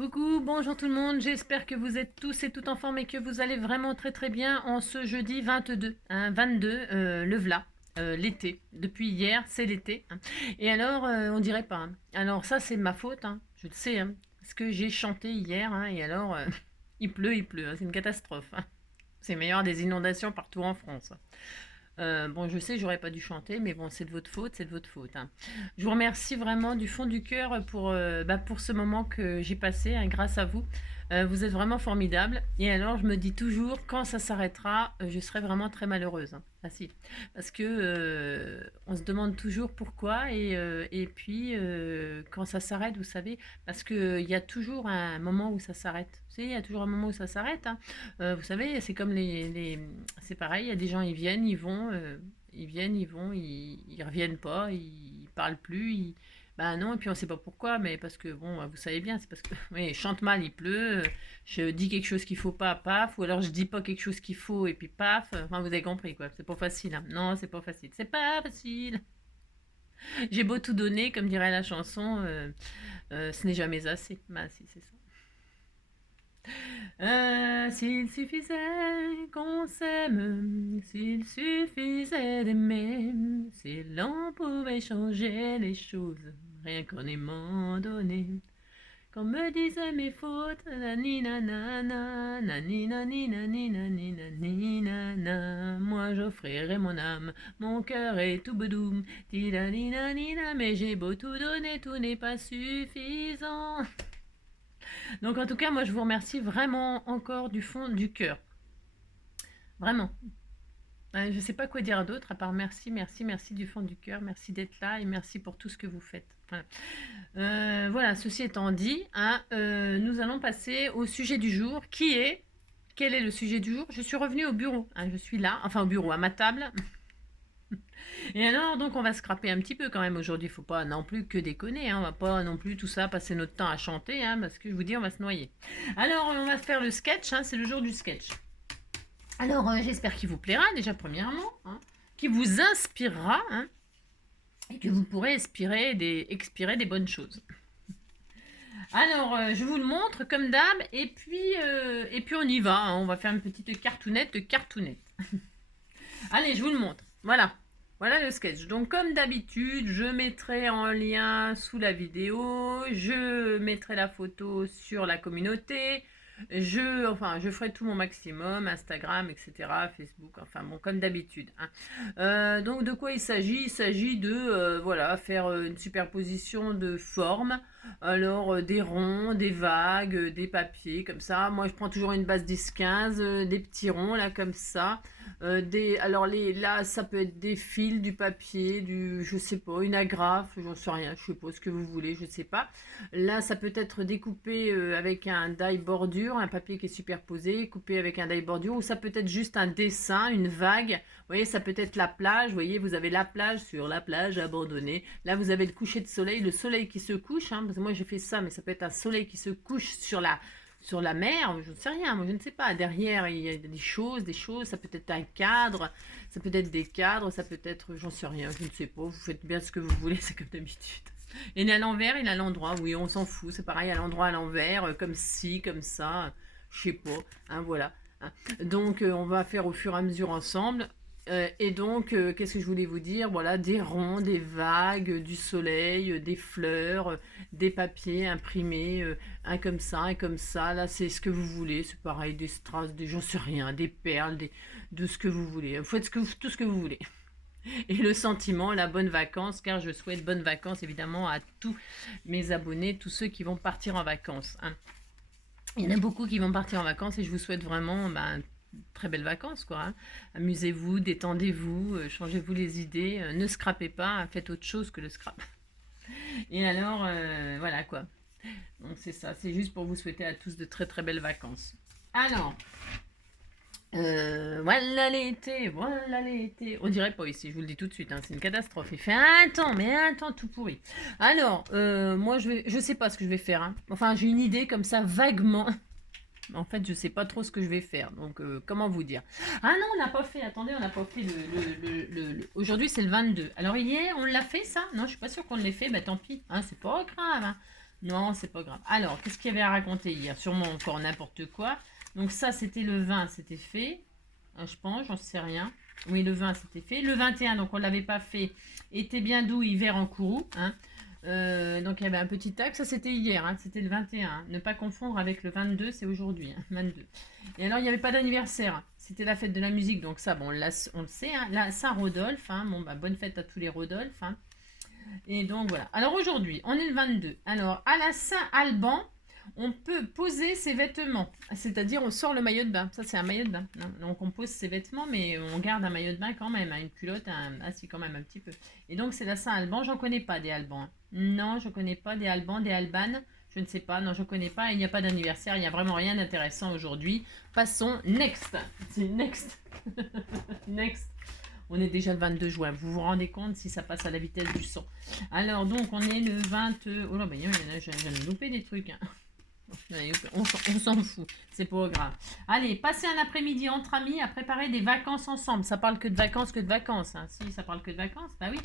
Coucou, bonjour tout le monde, j'espère que vous êtes tous et toutes en forme et que vous allez vraiment très très bien en ce jeudi 22, 22, le v'là, l'été. Depuis hier, c'est l'été, hein. Et alors, on dirait pas, hein. Alors ça, c'est ma faute, hein, je le sais, hein, parce que j'ai chanté hier, hein, et alors, il pleut, hein, c'est une catastrophe, hein. C'est meilleur des inondations partout en France. Bon, je sais, j'aurais pas dû chanter, mais bon, c'est de votre faute, c'est de votre faute, hein. Je vous remercie vraiment du fond du cœur pour ce moment que j'ai passé, hein, grâce à vous. Vous êtes vraiment formidable. Et alors, je me dis toujours, quand ça s'arrêtera, je serai vraiment très malheureuse, hein. Ah si, parce que on se demande toujours pourquoi, et puis quand ça s'arrête, vous savez, parce qu'il y a toujours un moment où ça s'arrête. Vous savez, il y a toujours un moment où ça s'arrête, hein. Vous savez, c'est comme c'est pareil, il y a des gens, ils viennent, ils vont, ils reviennent pas, ils parlent plus, bah non, et puis on sait pas pourquoi, mais parce que, bon, vous savez bien, c'est parce que, oui, je chante mal, il pleut, je dis quelque chose qu'il faut pas, paf, ou alors je dis pas quelque chose qu'il faut, et puis paf, enfin, vous avez compris, quoi, c'est pas facile, hein. Non, c'est pas facile, c'est pas facile. J'ai beau tout donner, comme dirait la chanson, ce n'est jamais assez. Bah si, c'est ça. S'il suffisait qu'on s'aime, s'il suffisait d'aimer, si l'on pouvait changer les choses, rien qu'en aimant donner. Qu'on me disait mes fautes, nanina nana, nanina nina nina nina nina nana, moi j'offrirais mon âme, mon cœur est tout bedoum, tida nina nina, mais j'ai beau tout donner, tout n'est pas suffisant. Donc en tout cas, moi je vous remercie vraiment encore du fond du cœur. Vraiment. Je ne sais pas quoi dire d'autre à part merci, merci, merci du fond du cœur. Merci d'être là et merci pour tout ce que vous faites. Voilà, voilà, ceci étant dit, hein, nous allons passer au sujet du jour qui est... Quel est le sujet du jour? Je suis revenue au bureau, hein, je suis là, enfin au bureau, à ma table. Et alors, donc, on va scraper un petit peu quand même aujourd'hui. Faut pas non plus que déconner, hein. On va pas non plus tout ça passer notre temps à chanter, hein, parce que je vous dis, on va se noyer. Alors, on va faire le sketch, hein, c'est le jour du sketch. Alors, j'espère qu'il vous plaira, déjà, premièrement, hein, qu'il vous inspirera, hein, et que vous pourrez expirer des bonnes choses. Alors, je vous le montre comme d'hab, et puis on y va, hein. On va faire une petite cartoonette de cartoonette. Allez, je vous le montre. Voilà. Voilà le sketch. Donc comme d'habitude, je mettrai en lien sous la vidéo, je mettrai la photo sur la communauté, je ferai tout mon maximum, Instagram, etc., Facebook, enfin bon, comme d'habitude, hein. Donc de quoi il s'agit? Il s'agit de voilà, faire une superposition de formes, alors des ronds, des vagues, des papiers, comme ça. Moi je prends toujours une base 10-15, des petits ronds là comme ça. Alors là, ça peut être des fils, du papier, je sais pas, une agrafe, j'en sais rien, je sais pas ce que vous voulez, je sais pas. Là, ça peut être découpé avec un die bordure, un papier qui est superposé, coupé avec un die bordure, ou ça peut être juste un dessin, une vague. Vous voyez, ça peut être la plage, vous voyez, vous avez la plage sur la plage abandonnée. Là, vous avez le coucher de soleil, le soleil qui se couche, hein, parce que moi j'ai fait ça, mais ça peut être un soleil qui se couche sur la mer, je ne sais rien, moi je ne sais pas. Derrière, il y a des choses, ça peut être un cadre, ça peut être des cadres, ça peut être, j'en sais rien, je ne sais pas. Vous faites bien ce que vous voulez, c'est comme d'habitude. Il est à l'envers, il est à l'endroit, oui, on s'en fout, c'est pareil, à l'endroit, à l'envers, comme ci, comme ça, je sais pas, hein, voilà, hein. Donc, on va faire au fur et à mesure ensemble. Et donc, qu'est-ce que je voulais vous dire? Voilà, des ronds, des vagues, du soleil, des fleurs, des papiers imprimés, un comme ça, un comme ça. Là, c'est ce que vous voulez. C'est pareil, des strass, j'en sais rien, des perles, de ce que vous voulez. Vous faites tout ce que vous voulez. Et le sentiment, la bonne vacance, car je souhaite bonnes vacances évidemment à tous mes abonnés, tous ceux qui vont partir en vacances, hein. Il y en a beaucoup qui vont partir en vacances et je vous souhaite vraiment très belles vacances, quoi, hein. Amusez-vous, détendez-vous, changez-vous les idées, ne scrapez pas, hein, faites autre chose que le scrap. Et alors, voilà quoi. Donc c'est ça, c'est juste pour vous souhaiter à tous de très très belles vacances. Alors, voilà l'été, voilà l'été. On dirait pas ici, je vous le dis tout de suite, hein, c'est une catastrophe. Il fait un temps tout pourri. Alors, moi je sais pas ce que je vais faire, hein. Enfin, j'ai une idée comme ça vaguement. En fait, je sais pas trop ce que je vais faire. Donc, comment vous dire? Ah non, on n'a pas fait. Attendez, on n'a pas fait Aujourd'hui, c'est le 22. Alors, hier, on l'a fait, ça? Non, je suis pas sûre qu'on l'ait fait. Bah, tant pis, hein, c'est pas grave, hein. Non, c'est pas grave. Alors, qu'est-ce qu'il y avait à raconter hier? Sûrement encore n'importe quoi. Donc ça, c'était le 20, c'était fait. Je pense, j'en sais rien. Oui, le 20, c'était fait. Le 21, donc on ne l'avait pas fait. Était bien doux, hiver en Kourou. Hein. Donc il y avait un petit tag. Ça, c'était hier. Hein. C'était le 21. Hein. Ne pas confondre avec le 22, c'est aujourd'hui. Hein. 22. Et alors, il n'y avait pas d'anniversaire. C'était la fête de la musique. Donc ça, bon, là, on le sait. Hein. Là, Saint-Rodolphe. Hein. Bon, bah, bonne fête à tous les Rodolphe. Hein. Et donc voilà. Alors aujourd'hui, on est le 22. Alors à la Saint-Alban, on peut poser ses vêtements. C'est-à-dire on sort le maillot de bain. Ça c'est un maillot de bain. Donc on pose ses vêtements, mais on garde un maillot de bain quand même. Hein, une culotte, si quand même un petit peu. Et donc c'est la Saint-Alban. J'en connais pas des Albans. Hein. Non, je connais pas des Albans, des Albanes. Je ne sais pas. Non, je connais pas. Il n'y a pas d'anniversaire. Il n'y a vraiment rien d'intéressant aujourd'hui. Passons next. C'est next. Next. On est déjà le 22 juin. Vous vous rendez compte si ça passe à la vitesse du son. Alors, donc, on est le 20... Oh là, ben, j'en ai loupé des trucs. Hein. On s'en fout. C'est pas grave. Allez, passez un après-midi entre amis à préparer des vacances ensemble. Ça parle que de vacances, Hein. Si, ça parle que de vacances, bah oui.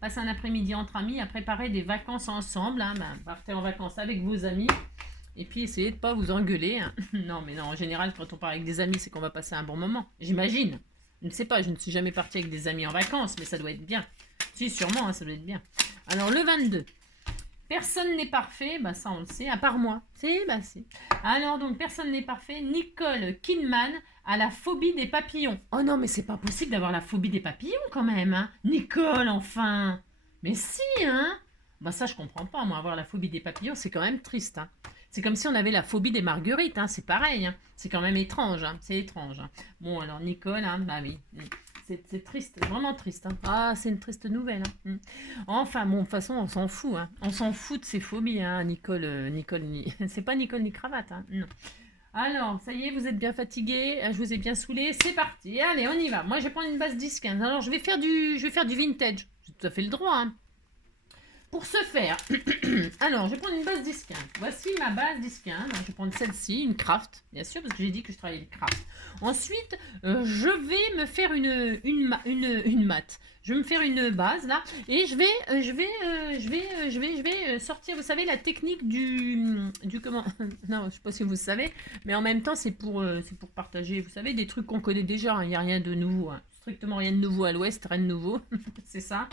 Passez un après-midi entre amis à préparer des vacances ensemble. Hein. Ben, partez en vacances avec vos amis. Et puis, essayez de pas vous engueuler. Hein. Non, mais non, en général, quand on part avec des amis, c'est qu'on va passer un bon moment. J'imagine. Je ne sais pas, je ne suis jamais partie avec des amis en vacances, mais ça doit être bien. Si, sûrement, hein, ça doit être bien. Alors, le 22. Personne n'est parfait, bah ça on le sait, à part moi. Si. Alors donc, personne n'est parfait. Nicole Kidman a la phobie des papillons. Oh non, mais c'est pas possible d'avoir la phobie des papillons quand même, hein. Nicole, enfin. Mais si, hein. Bah ça, je comprends pas, moi, avoir la phobie des papillons, c'est quand même triste, hein. C'est comme si on avait la phobie des marguerites, hein. C'est pareil, hein. C'est quand même étrange, hein. C'est étrange. Hein. Bon, alors Nicole, hein, bah oui. C'est triste, vraiment triste. Hein. Ah, c'est une triste nouvelle. Hein. Enfin, bon, de toute façon, on s'en fout. Hein. On s'en fout de ses phobies, hein, Nicole. C'est pas Nicole ni cravate. Hein. Non. Alors, ça y est, vous êtes bien fatigué. Je vous ai bien saoulé. C'est parti. Allez, on y va. Moi, je vais prendre une base 10-15. Alors, je vais faire du vintage. J'ai tout à fait le droit. Hein. Pour ce faire, alors je vais prendre une base 10-15. Voici ma base 10-15. Je vais prendre celle-ci, une craft, bien sûr, parce que j'ai dit que je travaillais les craft. Ensuite, je vais me faire une mat. Je vais me faire une base là, et je vais sortir. Vous savez la technique du comment. Non, je sais pas si vous savez, mais en même temps c'est pour partager. Vous savez des trucs qu'on connaît déjà. Il n'y a rien de nouveau. Hein. Strictement rien de nouveau à l'ouest, rien de nouveau. C'est ça.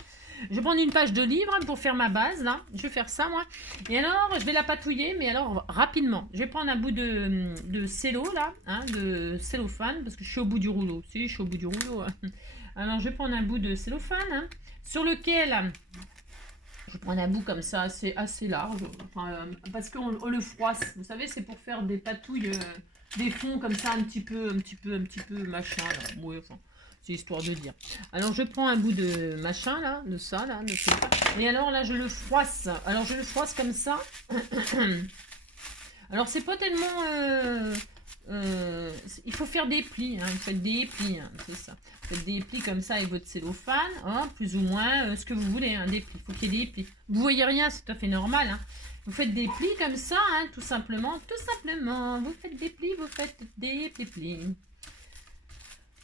Je vais prendre une page de livre pour faire ma base, là. Je vais faire ça, moi. Et alors, je vais la patouiller, mais alors, rapidement. Je vais prendre un bout de cello, là, hein, de cellophane, parce que je suis au bout du rouleau. Si, je suis au bout du rouleau. Hein. Alors, je vais prendre un bout de cellophane, hein, sur lequel... Je vais prendre un bout comme ça, assez large, enfin, parce qu'on le froisse. Vous savez, c'est pour faire des patouilles, des fonds comme ça, un petit peu machin, là. Ouais, enfin... C'est histoire de dire. Alors, je prends un bout de machin, là, de ça, là, de ça. Et alors, là, je le froisse. Alors, je le froisse comme ça. Alors, c'est pas tellement... il faut faire des plis. Hein. Vous faites des plis, hein, c'est ça. Vous faites des plis comme ça avec votre cellophane. Hein, plus ou moins ce que vous voulez. Hein, des plis. Il faut qu'il y ait des plis. Vous voyez rien, c'est tout à fait normal. Hein. Vous faites des plis comme ça, hein, tout simplement. Tout simplement. Vous faites des plis, vous faites des plis.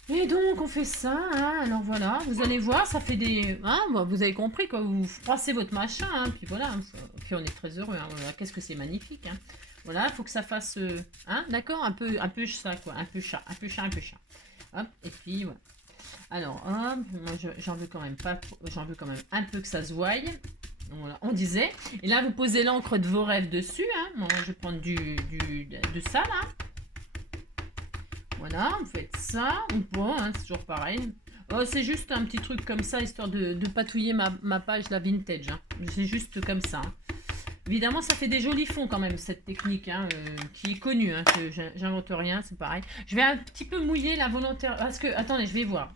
Et donc on fait ça, hein. Alors voilà, vous allez voir, ça fait des... Hein, vous avez compris, quoi. Vous froissez votre machin, hein, puis voilà, puis on est très heureux, hein, voilà. Qu'est-ce que c'est magnifique, hein. Voilà, il faut que ça fasse, hein, d'accord, un peu ça, quoi, un peu chat. Hop, et puis voilà. Alors, hop, moi j'en veux quand même pas, j'en veux quand même un peu que ça se voie. Voilà, on disait. Et là, vous posez l'encre de vos rêves dessus, hein. Moi, je vais prendre de ça, là. Voilà, vous faites ça ou pas, hein, c'est toujours pareil. Oh, c'est juste un petit truc comme ça, histoire de patouiller ma page, la vintage. Hein. C'est juste comme ça. Hein. Évidemment, ça fait des jolis fonds quand même, cette technique, hein, qui est connue. Hein, que j'invente rien, c'est pareil. Je vais un petit peu mouiller la volontaire. Parce que, attendez, je vais voir.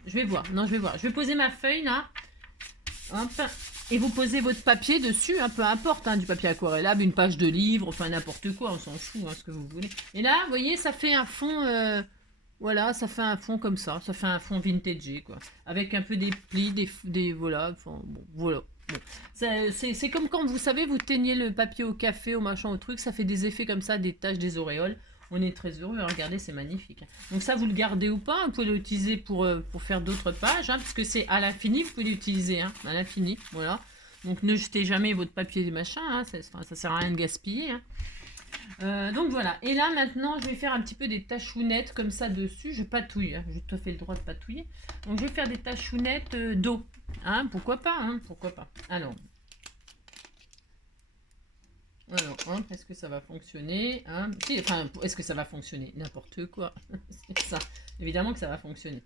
Non, je vais voir. Je vais poser ma feuille, là. Hop. Et vous posez votre papier dessus, hein, peu importe, hein, du papier aquarellable, une page de livre, enfin n'importe quoi, on s'en fout, hein, ce que vous voulez. Et là, vous voyez, ça fait un fond... Voilà, ça fait un fond comme ça fait un fond vintage, quoi. Avec un peu des plis, voilà, enfin, bon, voilà. Bon. C'est comme quand, vous savez, vous teignez le papier au café, au machin, au truc, ça fait des effets comme ça, des taches, des auréoles. On est très heureux, regardez, c'est magnifique. Donc ça, vous le gardez ou pas, vous pouvez l'utiliser pour faire d'autres pages, hein, parce que c'est à l'infini, vous pouvez l'utiliser, hein, à l'infini, voilà. Donc ne jetez jamais votre papier des machins, hein, ça sert à rien de gaspiller. Hein. Donc voilà, et là maintenant je vais faire un petit peu des tachounettes comme ça dessus, je patouille, hein. Je te fais le droit de patouiller. Donc je vais faire des tachounettes d'eau, hein, pourquoi pas, hein, pourquoi pas. Alors, est-ce que ça va fonctionner, hein? Enfin, est-ce que ça va fonctionner? N'importe quoi, c'est ça, évidemment que ça va fonctionner.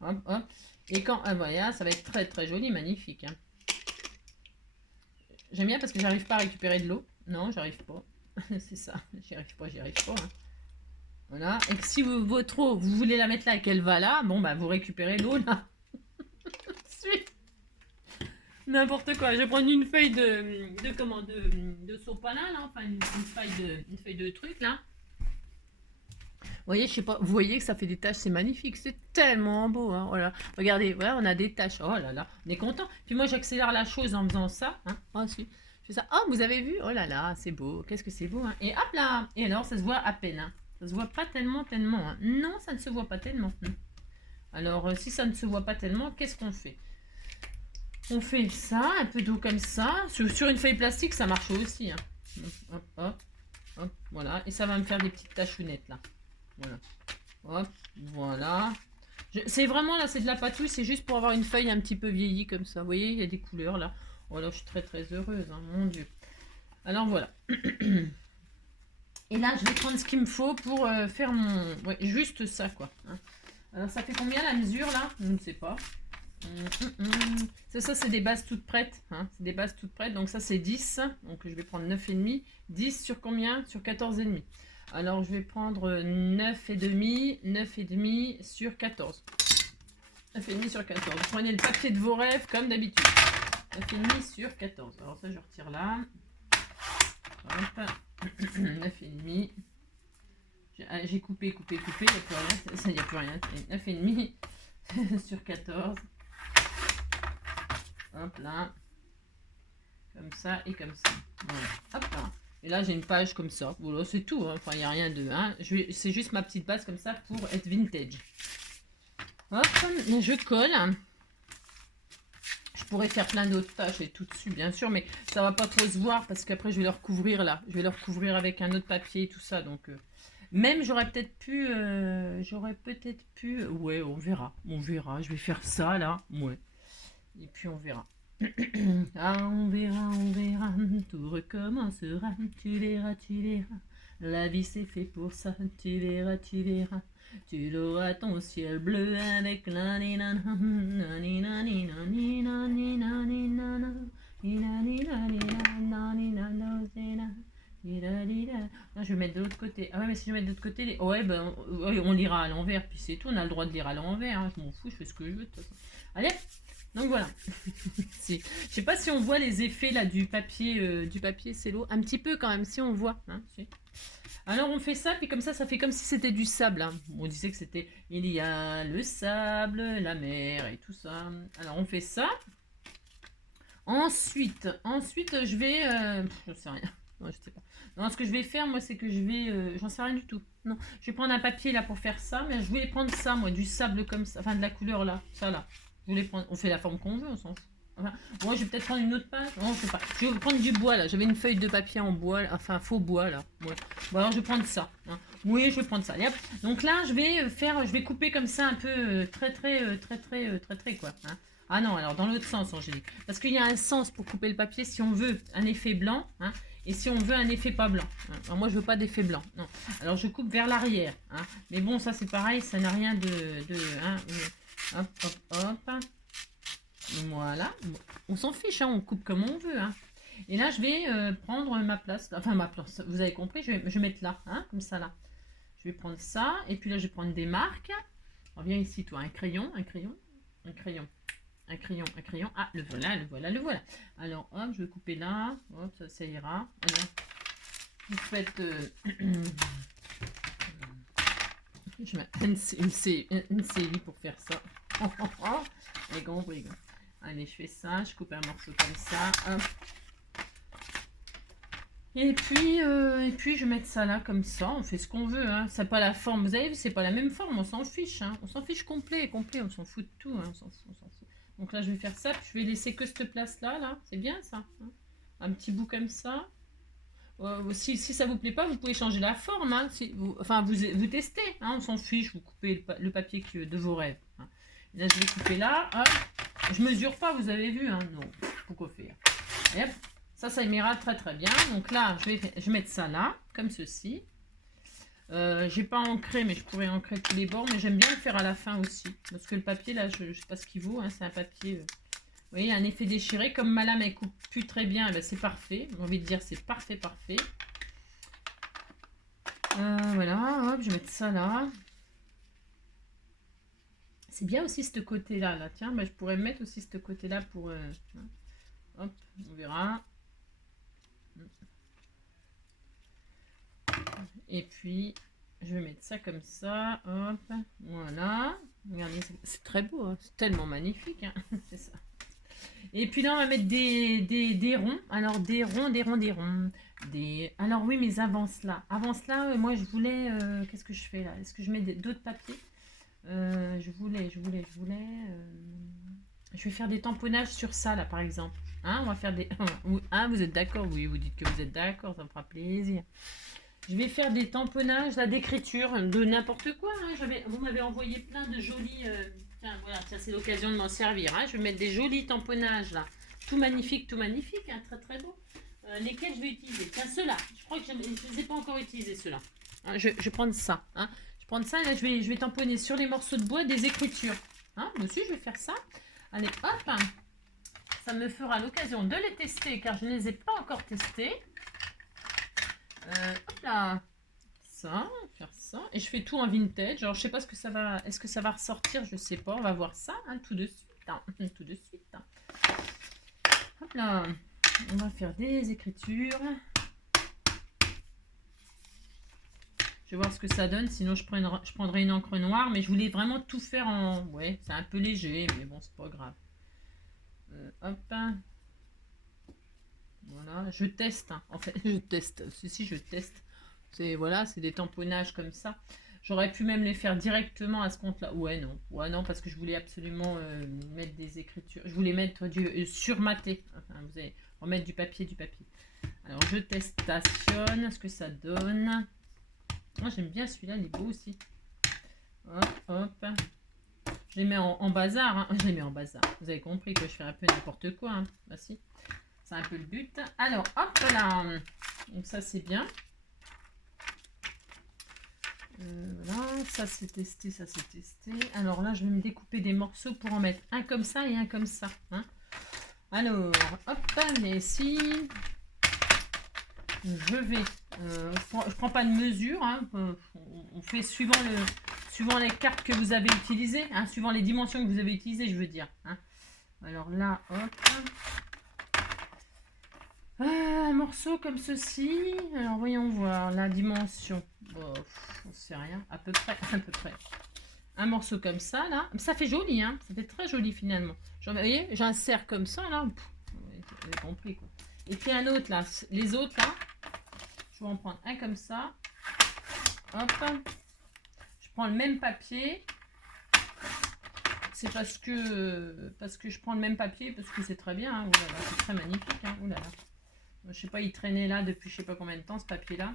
Hop, hop. Et quand, voilà, ça va être très très joli, magnifique. Hein. J'aime bien parce que j'arrive pas à récupérer de l'eau. Non, j'arrive pas. C'est ça, j'y arrive pas. Hein. Voilà. Et que si votre eau, vous voulez la mettre là et qu'elle va là, bon bah vous récupérez l'eau là. N'importe quoi. Je vais prendre une feuille de sopalin là, enfin une feuille de truc là. Vous voyez, je sais pas, vous voyez que ça fait des taches, c'est magnifique, c'est tellement beau. Hein, voilà. Regardez, voilà, on a des taches. Oh là là, on est content. Puis moi, j'accélère la chose en faisant ça. Hein. Oh, si. Je fais ça. Oh, vous avez vu? Oh là là, c'est beau. Qu'est-ce que c'est beau. Hein. Et hop là. Et alors, ça se voit à peine. Hein. Ça se voit pas tellement. Hein. Non, ça ne se voit pas tellement. Alors, si ça ne se voit pas tellement, qu'est-ce qu'on fait? On fait ça, un peu d'eau comme ça. Sur une feuille plastique, ça marche aussi. Hein. Hop, hop, hop, voilà. Et ça va me faire des petites tachounettes là. Voilà. Hop, voilà. C'est vraiment là, c'est de la patouille, c'est juste pour avoir une feuille un petit peu vieillie comme ça. Vous voyez, il y a des couleurs là. Oh là, je suis très très heureuse, hein, mon Dieu. Alors voilà. Et là, je vais prendre ce qu'il me faut pour faire mon... Ouais, juste ça, quoi. Hein. Alors, ça fait combien la mesure là? Je ne sais pas. Ça c'est des bases toutes prêtes. Hein. C'est des bases toutes prêtes. Donc ça, c'est 10. Donc je vais prendre 9,5. 10 sur combien? Sur 14,5. Alors, je vais prendre 9,5 sur 14. 9,5 sur 14. Prenez le papier de vos rêves comme d'habitude. 9,5 sur 14. Alors ça, je retire là. Hop. 9,5. J'ai coupé. Il n'y a plus rien. Ça, il n'y a plus rien. 9,5 sur 14. Hop là. Comme ça et comme ça. Voilà. Hop là. Et là, j'ai une page comme ça. Voilà, c'est tout. Hein. Enfin, il n'y a rien de... Hein. C'est juste ma petite base comme ça pour être vintage. Hop, je colle. Je pourrais faire plein d'autres tâches et tout dessus, bien sûr, mais ça va pas trop se voir parce qu'après, je vais le recouvrir là. Je vais le recouvrir avec un autre papier et tout ça. Donc, même, j'aurais peut-être pu... Ouais, on verra. On verra. Je vais faire ça là. Ouais. Et puis, on verra. Ah, on verra, tout recommencera, tu verras, la vie c'est fait pour ça, tu verras, tu l'auras ton ciel bleu avec la je vais mettre de l'autre côté. Ah ouais, mais si je mets de l'autre côté, ouais, ben, on lira à l'envers, puis c'est tout, on a le droit de lire à l'envers, hein. Je m'en fous, je fais ce que je veux de toute façon. Allez, donc voilà. Si. Je sais pas si on voit les effets là du papier cello. Un petit peu quand même, si on voit. Hein, si. Alors on fait ça, puis comme ça fait comme si c'était du sable. Hein. On disait que c'était... Il y a le sable, la mer et tout ça. Alors on fait ça. Ensuite je vais... je sais rien. Non, je sais pas. Non, ce que je vais faire, moi, c'est que je vais... j'en sais rien du tout. Non, je vais prendre un papier là pour faire ça, mais je voulais prendre ça, moi, du sable comme ça. Enfin, de la couleur là, ça là. Je voulais prendre... On fait la forme qu'on veut, on s'en fout. Enfin, moi, je vais peut-être prendre une autre page. Non, je sais pas. Je vais prendre du bois là. J'avais une feuille de papier en bois, enfin faux bois là. Ouais. Bon, alors je vais prendre ça. Hein. Oui, je vais prendre ça. Allez, hop. Donc là, je vais couper comme ça un peu très quoi. Hein. Ah non, alors dans l'autre sens, Angélique. Parce qu'il y a un sens pour couper le papier si on veut un effet blanc. Hein, et si on veut un effet pas blanc. Hein. Alors moi, je veux pas d'effet blanc. Non. Alors je coupe vers l'arrière. Hein. Mais bon, ça c'est pareil, ça n'a rien hein. Hop, hop, hop. Voilà. On s'en fiche, hein, on coupe comme on veut. Hein. Et là, je vais prendre ma place. Enfin, ma place, vous avez compris, je vais mettre là, hein, comme ça là. Je vais prendre ça. Et puis là, je vais prendre des marques. Reviens ici, toi, un crayon. Ah, le voilà. Alors, hop, je vais couper là. Hop, ça ira. Alors, vous faites... je mets une série pour faire ça. Et compris. Allez, je fais ça, je coupe un morceau comme ça. Hop. Et puis, je vais mettre ça là comme ça. On fait ce qu'on veut. Hein. C'est pas la forme. Vous avez vu, c'est pas la même forme. On s'en fiche. Hein. On s'en fiche complet. On s'en fout de tout. Hein. On s'en fout. Donc là, je vais faire ça, puis je vais laisser que cette place-là, là. C'est bien, ça. Hein. Un petit bout comme ça. Si ça vous plaît pas, vous pouvez changer la forme. Hein. Si vous, enfin, vous testez. Hein, on s'en fiche. Vous coupez le papier de vos rêves. Hein. Là, je vais couper là. Hop. Je mesure pas, vous avez vu. Hein. Non, pourquoi faire. Et hop. Ça m'ira très très bien. Donc là, je vais mettre ça là, comme ceci. J'ai pas ancré, mais je pourrais ancrer tous les bords. Mais j'aime bien le faire à la fin aussi. Parce que le papier, là, je sais pas ce qu'il vaut. Hein, c'est un papier... Vous voyez, un effet déchiré. Comme ma lame, elle coupe plus très bien, eh ben, c'est parfait. J'ai envie de dire, c'est parfait, parfait. Voilà, hop, je vais mettre ça là. C'est bien aussi ce côté-là. Là. Tiens, ben, je pourrais mettre aussi ce côté-là pour... hop, on verra. Et puis, je vais mettre ça comme ça. Hop, voilà. Regardez, c'est très beau. Hein. C'est tellement magnifique. Hein. C'est ça. Et puis là, on va mettre des ronds. Alors, des ronds. Alors oui, mais avant cela, moi, je voulais... qu'est-ce que je fais là? Est-ce que je mets d'autres papiers? Je voulais... je vais faire des tamponnages sur ça, là, par exemple. Hein, on va faire des... Hein, vous êtes d'accord? Oui, vous dites que vous êtes d'accord, ça me fera plaisir. Je vais faire des tamponnages, là, d'écriture, de n'importe quoi. Hein. Vous m'avez envoyé plein de jolis... Tiens, voilà, ça c'est l'occasion de m'en servir. Hein. Je vais mettre des jolis tamponnages là. Tout magnifique, hein, très très beau. Lesquels je vais utiliser? Tiens, ceux-là. Je crois que je ne les ai pas encore utilisés, ceux-là. Hein, je vais prendre ça. Hein. Je vais prendre ça et là je vais tamponner sur les morceaux de bois des écritures. Hein, moi aussi, je vais faire ça. Allez, hop. Ça me fera l'occasion de les tester car je ne les ai pas encore testés. Hop là. Ça, faire ça. Et je fais tout en vintage. Alors, je sais pas ce que ça va... Est-ce que ça va ressortir? Je sais pas. On va voir ça hein, tout de suite. Hein, tout de suite. Hein. Hop là. On va faire des écritures. Je vais voir ce que ça donne. Sinon, je prendrai une encre noire. Mais je voulais vraiment tout faire en... Ouais, c'est un peu léger. Mais bon, c'est pas grave. Hop. Voilà. Je teste. Hein. En fait, je teste. Ceci, je teste. Voilà, c'est des tamponnages comme ça. J'aurais pu même les faire directement à ce compte-là. Ouais, non, parce que je voulais absolument mettre des écritures. Je voulais mettre du surmaté. Enfin, vous allez remettre du papier. Alors, je testationne ce que ça donne. Moi, j'aime bien celui-là, il est beau aussi. Hop, hop. Je les mets en bazar. Hein. Je les mets en bazar. Vous avez compris que je fais un peu n'importe quoi. Hein. Bah, si. C'est un peu le but. Alors, hop là. Donc, ça, c'est bien. Voilà, ça c'est testé, ça c'est testé. Alors là, je vais me découper des morceaux pour en mettre un comme ça et un comme ça. Hein. Alors, hop, mais ici, je vais... je prends pas de mesure. Hein, on fait suivant les cartes que vous avez utilisées. Hein, suivant les dimensions que vous avez utilisées, je veux dire. Hein. Alors là, hop... un morceau comme ceci. Alors voyons voir la dimension. Bon, on sait rien. À peu près. Un morceau comme ça là. Ça fait joli, hein. Ça fait très joli finalement. Vous voyez, j'insère comme ça là. Vous avez compris quoi. Et puis un autre là. Les autres là. Je vais en prendre un comme ça. Hop. Je prends le même papier. C'est parce que je prends le même papier parce que c'est très bien. Hein. Oulala, c'est très magnifique. Hein. Oulala. Je sais pas, il traînait là depuis je sais pas combien de temps ce papier là.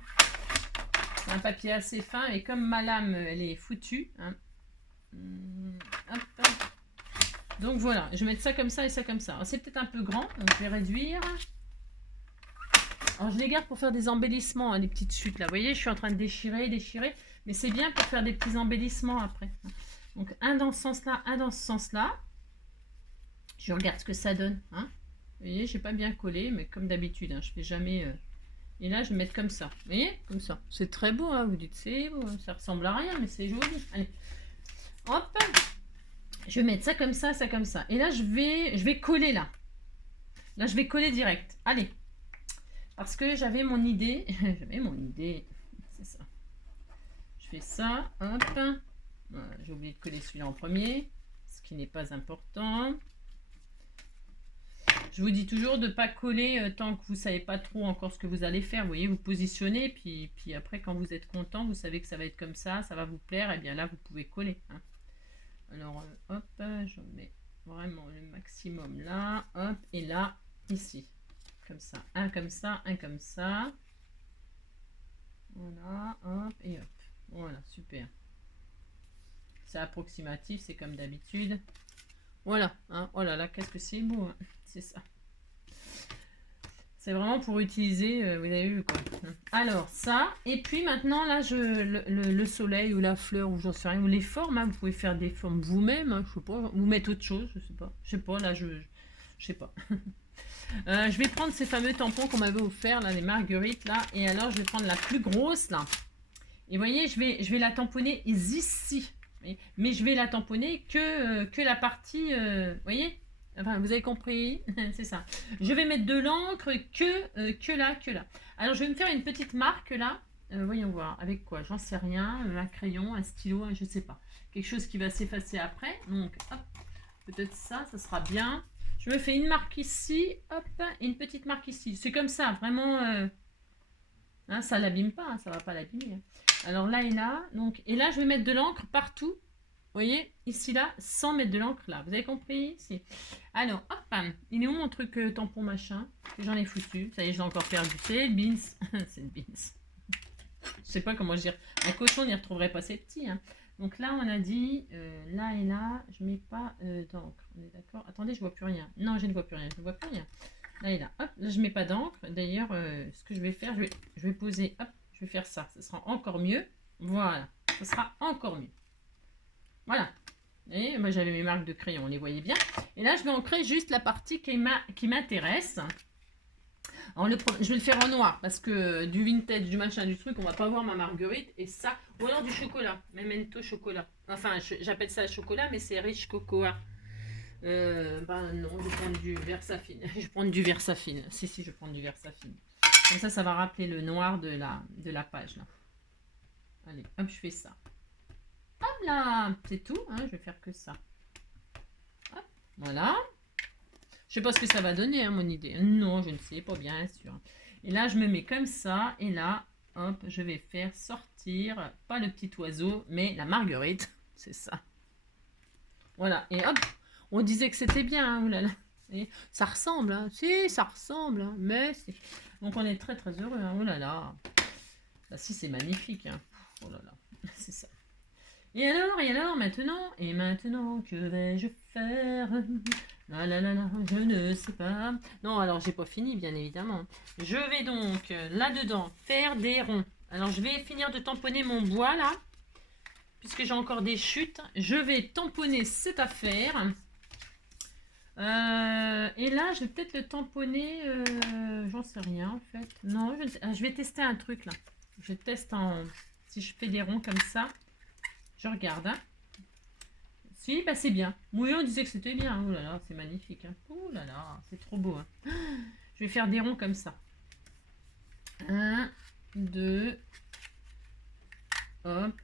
C'est un papier assez fin et comme ma lame elle est foutue. Hein. Hop. Donc voilà, je vais mettre ça comme ça et ça comme ça. C'est peut-être un peu grand, donc je vais réduire. Alors je les garde pour faire des embellissements, hein, des petites chutes là. Vous voyez, je suis en train de déchirer. Mais c'est bien pour faire des petits embellissements après. Donc un dans ce sens-là, un dans ce sens-là. Je regarde ce que ça donne. Hein. Vous voyez, j'ai pas bien collé, mais comme d'habitude, hein, je fais jamais... Et là, je vais mettre comme ça. Vous voyez, comme ça. C'est très beau, hein, vous dites, c'est beau. Hein, ça ressemble à rien, mais c'est joli. Allez. Hop. Je vais mettre ça comme ça, ça comme ça. Et là, je vais coller là. Là, je vais coller direct. Allez. Parce que j'avais mon idée. C'est ça. Je fais ça. Hop. Voilà, j'ai oublié de coller celui-là en premier. Ce qui n'est pas important. Je vous dis toujours de ne pas coller tant que vous ne savez pas trop encore ce que vous allez faire. Vous voyez, vous positionnez, puis après, quand vous êtes content, vous savez que ça va être comme ça va vous plaire, et bien là, vous pouvez coller. Hein. Alors, hop, je mets... vraiment le maximum là, hop, et là, ici. Comme ça, un comme ça, un comme ça. Voilà, hop, et hop. Voilà, super. C'est approximatif, c'est comme d'habitude. Voilà, hein. Oh là là, qu'est-ce que c'est beau, hein. C'est ça. C'est vraiment pour utiliser, vous avez vu quoi. Alors ça, et puis maintenant là, le soleil ou la fleur ou j'en sais rien, ou les formes, hein, vous pouvez faire des formes vous-même, hein, je sais pas, ou mettre autre chose, je sais pas, là je sais pas. Je vais prendre ces fameux tampons qu'on m'avait offert là, les marguerites là, et alors je vais prendre la plus grosse là. Et vous voyez, je vais la tamponner ici, mais je vais la tamponner que la partie, vous voyez. Enfin, vous avez compris, c'est ça. Je vais mettre de l'encre que là, que là. Alors, je vais me faire une petite marque là. Voyons voir, avec quoi? J'en sais rien. Un crayon, un stylo, je ne sais pas. Quelque chose qui va s'effacer après. Donc, hop, peut-être ça, ça sera bien. Je me fais une marque ici, hop, et une petite marque ici. C'est comme ça, vraiment. Hein, ça l'abîme pas, hein, ça va pas l'abîmer. Hein. Alors là et là, donc, et là, je vais mettre de l'encre partout. Vous voyez, ici, là, sans mettre de l'encre là. Vous avez compris ici. Alors, hop, il est où mon truc tampon machin? J'en ai foutu. Ça y est, je l'ai encore perdu. C'est le beans. C'est le beans. Je sais pas comment dire. Un cochon n'y retrouverait pas ses petits. Hein. Donc là, on a dit, là et là, je mets pas d'encre. On est d'accord? Attendez, je vois plus rien. Non, je ne vois plus rien. Je ne vois plus rien. Là et là. Hop, là, je mets pas d'encre. D'ailleurs, ce que je vais faire, je vais poser. Hop, je vais faire ça. Ce sera encore mieux. Voilà. Ce sera encore mieux. Voilà. Et moi j'avais mes marques de crayon, on les voyait bien. Et là je vais ancrer juste la partie qui m'intéresse. Je vais le faire en noir parce que du vintage, du machin, du truc, on va pas voir ma marguerite. Et ça, ou alors du chocolat, memento chocolat. Enfin, j'appelle ça chocolat, mais c'est rich cocoa. Ben non, je vais prendre du Versafine. Je vais prendre du Versafine. Si, je vais prendre du Versafine. Comme ça va rappeler le noir de la page. Là. Allez, hop, je fais ça. Hop là, c'est tout, hein, je vais faire que ça. Hop, voilà. Je sais pas ce que ça va donner, hein, mon idée. Non, je ne sais pas, bien sûr. Et là, je me mets comme ça, et là, hop, je vais faire sortir, pas le petit oiseau, mais la marguerite, c'est ça. Voilà, et hop, on disait que c'était bien, hein, oulala. Et ça ressemble, hein. Si, ça ressemble, hein, mais c'est... Donc on est très très heureux, hein, oulala. Là, si, c'est magnifique, hein. Oh là là, c'est ça. Et alors, maintenant, que vais-je faire? La la la la, je ne sais pas. Non, alors j'ai pas fini, bien évidemment. Je vais donc là-dedans faire des ronds. Alors je vais finir de tamponner mon bois là, puisque j'ai encore des chutes. Je vais tamponner cette affaire. Et là, je vais peut-être le tamponner. J'en sais rien en fait. Non, je vais tester un truc là. Je teste si je fais des ronds comme ça. Je regarde, hein. Si, bah c'est bien. Oui, on disait que c'était bien. Oh là là, c'est magnifique. Hein. Oh là là, c'est trop beau. Hein. Je vais faire des ronds comme ça. 1, 2. Hop.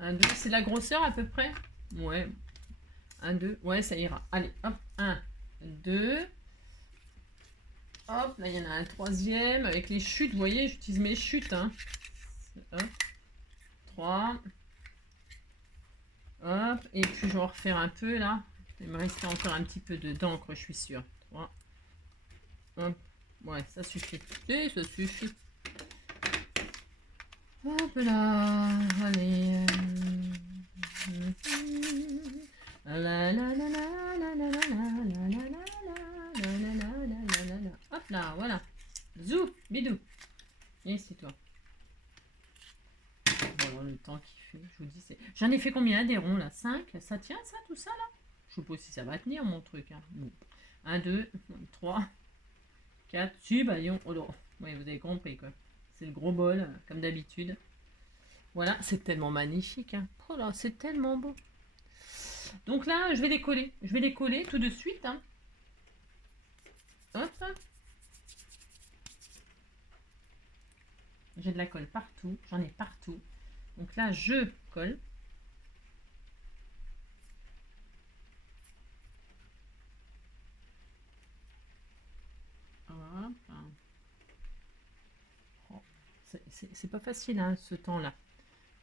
1, 2. C'est la grosseur à peu près? Ouais. 1, 2. Ouais, ça ira. Allez, hop. 1, 2. Hop, là, il y en a un troisième. Avec les chutes, vous voyez, j'utilise mes chutes. Hein. Hop. 3. Hop, et puis je vais en refaire un peu là. Il me restait encore un petit peu d'encre, je suis sûre. 3. Hop. Ouais, ça suffit. Et ça suffit. Hop là. Allez. Hop là, voilà. Zou, bidou. Et c'est toi. Bon, le temps qu'il fait, je vous dis, c'est... J'en ai fait combien des ronds là? 5? Ça tient ça, tout ça là? Je sais pas si ça va tenir mon truc. Hein. Bon. 1, 2, 3, 4. Si, bah disons. Oh là. Oui, vous avez compris quoi. C'est le gros bol, comme d'habitude. Voilà, c'est tellement magnifique. Hein. Oh là, c'est tellement beau. Donc là, je vais les coller. Je vais les coller tout de suite. Hein. Hop. J'ai de la colle partout. J'en ai partout. Donc là, je colle. Oh, c'est pas facile, hein, ce temps-là.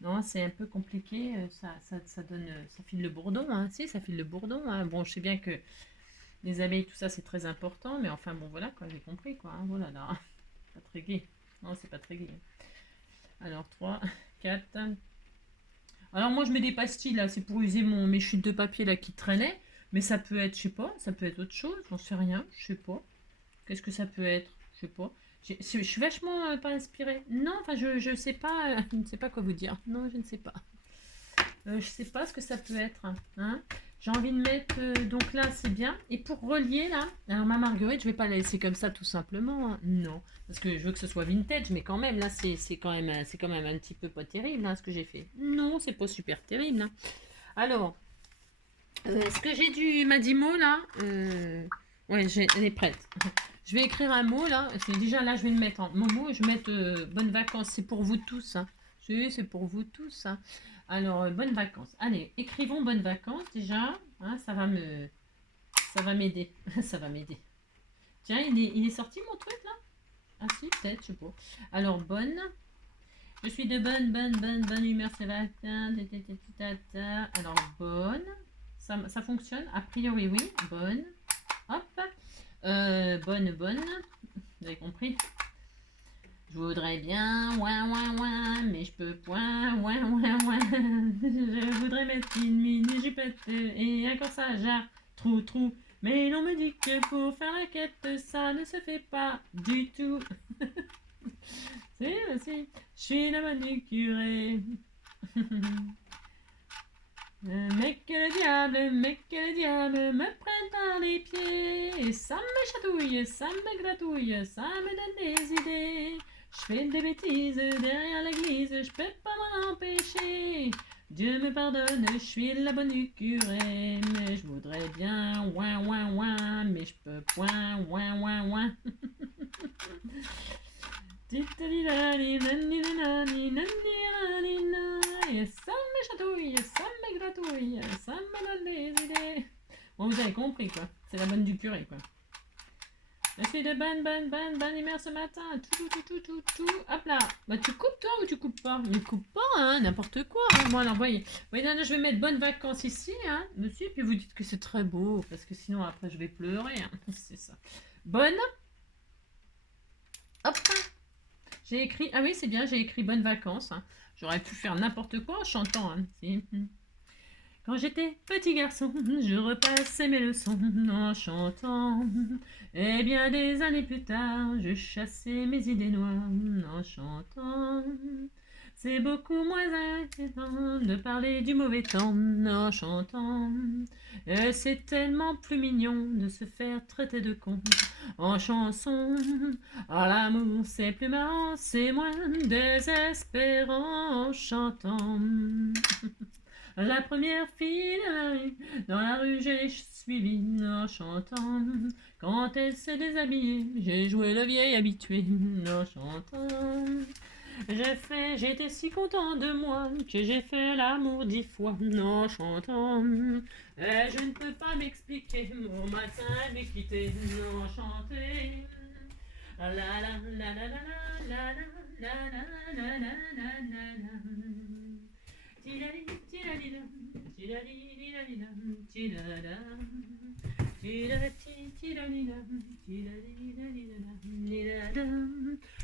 Non, c'est un peu compliqué. Ça donne, ça file le bourdon, hein. Si, ça file le bourdon, hein. Bon, je sais bien que les abeilles, tout ça, c'est très important, mais enfin, bon, voilà, quoi, j'ai compris, quoi, hein. Voilà, là, pas très gai. Non, c'est pas très gai. Alors, 3, 4. Alors, moi, je mets des pastilles, là, c'est pour user mes chutes de papier, là, qui traînaient. Mais ça peut être, je sais pas, ça peut être autre chose, j'en sais rien, je sais pas. Qu'est-ce que ça peut être? Je sais pas. Je suis vachement pas inspirée. Non, enfin, je sais pas, je ne sais pas quoi vous dire. Non, je ne sais pas. Je sais pas ce que ça peut être. Hein. J'ai envie de mettre, donc là, c'est bien. Et pour relier, là, alors ma marguerite, je vais pas la laisser comme ça, tout simplement. Hein. Non, parce que je veux que ce soit vintage, mais quand même, là, c'est quand même un petit peu pas terrible, hein, ce que j'ai fait. Non, c'est pas super terrible. Hein. Alors, est-ce que j'ai du Madimo, là ouais, elle est prête. Je vais écrire un mot là. Déjà là, je vais le mettre en Momo. Je vais mettre bonnes vacances. C'est pour vous tous. Hein. C'est pour vous tous. Hein. Alors, bonnes vacances. Allez, écrivons bonnes vacances déjà. Hein, ça va m'aider. Ça va m'aider. Tiens, il est sorti mon truc là. Ah si, peut-être, je sais pas. Alors, bonne. Je suis de bonne humeur ce matin. Alors, bonne. Ça fonctionne. A priori, oui. Bonne. Hop. Bonne. Vous avez compris? Je voudrais bien, ouin, mais je peux point, ouin. Je voudrais mettre une mini-jupette et un corsage à trou. Mais l'on me dit que pour faire la quête, ça ne se fait pas du tout. C'est aussi, je suis la manucurée. Mais que le diable me prenne par les pieds. Et ça me chatouille, ça me gratouille, ça me donne des idées. Je fais des bêtises derrière l'église, je peux pas m'en empêcher. Dieu me pardonne, je suis la bonne curée. Mais je voudrais bien, ouin, mais je peux point, ouin. Et ça me chatouille, ça me gratouille, ça me donne des idées. Bon, vous avez compris quoi. C'est la bonne du curé quoi. Je suis de bonne humeur ce matin. Tout. Hop là. Bah tu coupes toi ou tu coupes pas? Ne coupe pas, hein, n'importe quoi. Hein. Bon alors voyez. Oui, non, je vais mettre bonnes vacances ici, hein, dessus, puis vous dites que c'est très beau, parce que sinon après je vais pleurer. Hein. C'est ça. Bonne. Hop. J'ai écrit, ah oui c'est bien, j'ai écrit bonnes vacances. Hein. J'aurais pu faire n'importe quoi en chantant. Hein. Si. Quand j'étais petit garçon, je repassais mes leçons en chantant. Et bien des années plus tard, je chassais mes idées noires en chantant. C'est beaucoup moins inquiétant de parler du mauvais temps en chantant. Et c'est tellement plus mignon de se faire traiter de con en chanson. Ah, l'amour c'est plus marrant, c'est moins désespérant en chantant. La première fille dans la rue, j'ai suivi en chantant. Quand elle s'est déshabillée, j'ai joué le vieil habitué en chantant. J'étais si content de moi que j'ai fait l'amour 10 fois en chantant. Et je ne peux pas m'expliquer, mon matin m'est quitté en chanter. La la la la la la la la la.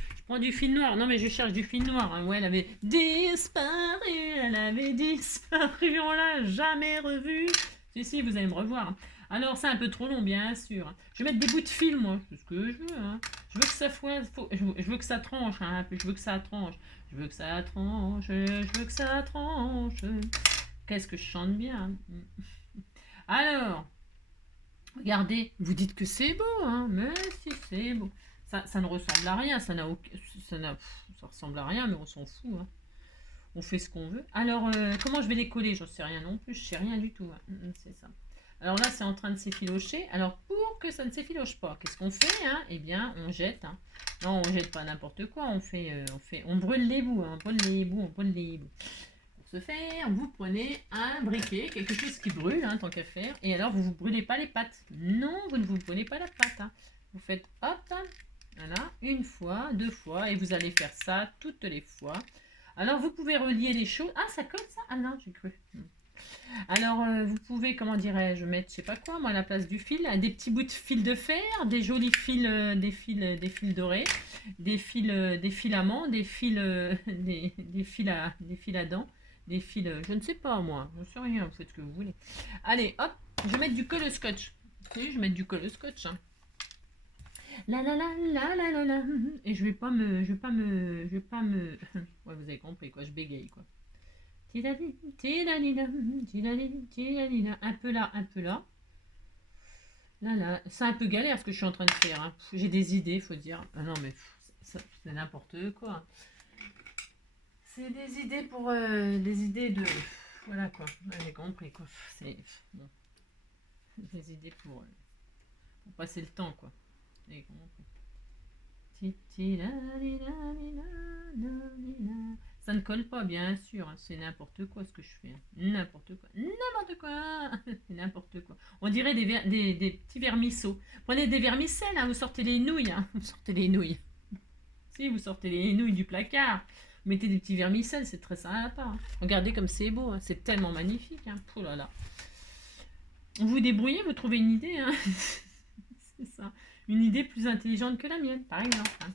Je prends du fil noir. Non mais je cherche du fil noir. Hein. Ouais, elle avait disparu. Elle avait disparu. On l'a jamais revue. Si, vous allez me revoir. Alors c'est un peu trop long, bien sûr. Je vais mettre des bouts de fil, moi. C'est ce que je veux. Hein. Je veux que ça je veux que ça tranche. Hein. Je veux que ça tranche. Je veux que ça tranche, je veux que ça tranche. Qu'est-ce que je chante bien. Alors, regardez, vous dites que c'est beau, hein, mais si c'est beau. Ça ne ressemble à rien, ça ressemble à rien, mais on s'en fout. Hein. On fait ce qu'on veut. Alors, comment je vais les coller? J'en sais rien non plus, je sais rien du tout. Hein. C'est ça. Alors là, c'est en train de s'effilocher. Alors, pour que ça ne s'effiloche pas, qu'est-ce qu'on fait hein? Eh bien, on jette. Hein. Non, on jette pas n'importe quoi. On brûle les bouts. Hein. On brûle les bouts. Pour ce faire, vous prenez un briquet, quelque chose qui brûle, hein, tant qu'à faire. Et alors, vous ne vous brûlez pas les pattes. Non, vous ne vous brûlez pas la patte. Hein. Vous faites hop, voilà, une fois, deux fois, et vous allez faire ça toutes les fois. Alors, vous pouvez relier les choses. Ah, ça colle ça? Ah non, j'ai cru. Alors, vous pouvez, comment dirais-je, mettre, je sais pas quoi, moi, à la place du fil, des petits bouts de fil de fer, des jolis fils, des fils dorés, des filaments, des fils, des fils à dents, des fils, je ne sais pas, moi, je ne sais rien, vous faites ce que vous voulez. Allez, hop, je vais mettre du colle scotch. Oui, je vais mettre du colle scotch. Hein. La la la la la la la. Et je vais pas me, ouais, vous avez compris quoi, je bégaye quoi. Tidali, tidalila, tidali, tidalila. Un peu là, un peu là. Là, là. C'est un peu galère ce que je suis en train de faire. Hein. J'ai des idées, faut dire. Ah non, mais c'est n'importe quoi. C'est des idées pour. Des idées de. Voilà quoi. Ouais, j'ai compris quoi. C'est. Bon. Des idées pour passer le temps quoi. J'ai compris. Ça ne colle pas, bien sûr. C'est n'importe quoi ce que je fais. N'importe quoi. N'importe quoi. C'est n'importe quoi. On dirait des petits vermisseaux. Prenez des vermicelles, hein, vous sortez les nouilles. Hein. Vous sortez les nouilles. Si, vous sortez les nouilles du placard. Vous mettez des petits vermicelles, c'est très sympa. Hein. Regardez comme c'est beau. Hein. C'est tellement magnifique. Hein. Oh là là. Vous vous débrouillez, vous trouvez une idée. Hein. C'est ça. Une idée plus intelligente que la mienne, par exemple. Hein.